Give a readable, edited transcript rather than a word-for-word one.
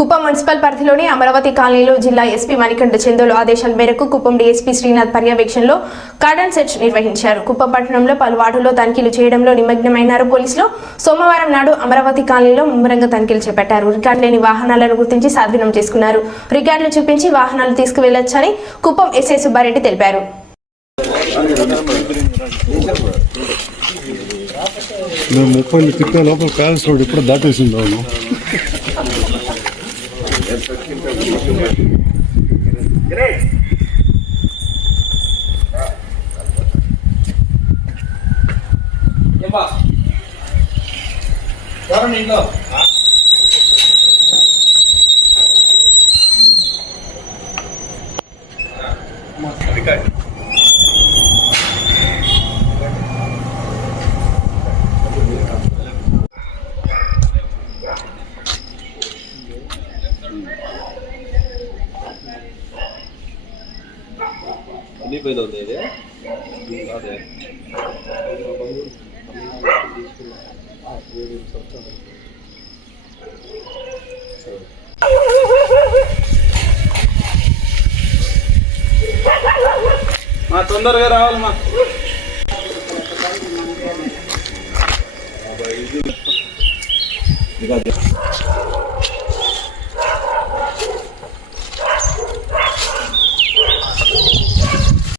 Kuppam municipal పరిధిలోని అమరావతి కాలనీలో జిల్లా ఎస్పీ మణికంఠ చందోలు ఆదేశాల మేరకు కుప్పం డీఎస్పీ శ్రీనాథ్ పర్యవేక్షణలో కార్డన్ సెర్చ్ నిర్వహించారు. కుప్పం పట్టణంలో పలు వార్డుల్లో తనిఖీలు చేయడంలో నిమగ్నమైనారు పోలీసులు. సోమవారం నాడు అమరావతి కాలనీలో ముమ్మరంగా తనిఖీలు చేపట్టారు. రికార్డు లేని వాహనాలను గుర్తించి స్వాధీనం చేసుకున్నారు. రికార్డులు చూపించి వాహనాలు తీసుకువెళ్లొచ్చని కుప్పం ఎస్ఐ సుబ్బారెడ్డి తెలిపారు. మేము 30 తిప్పే లోపల ప్యాలెస్ రోడ్ ఇప్పుడు దాటేసిందాము. తొందరగా రావాలమ్మా.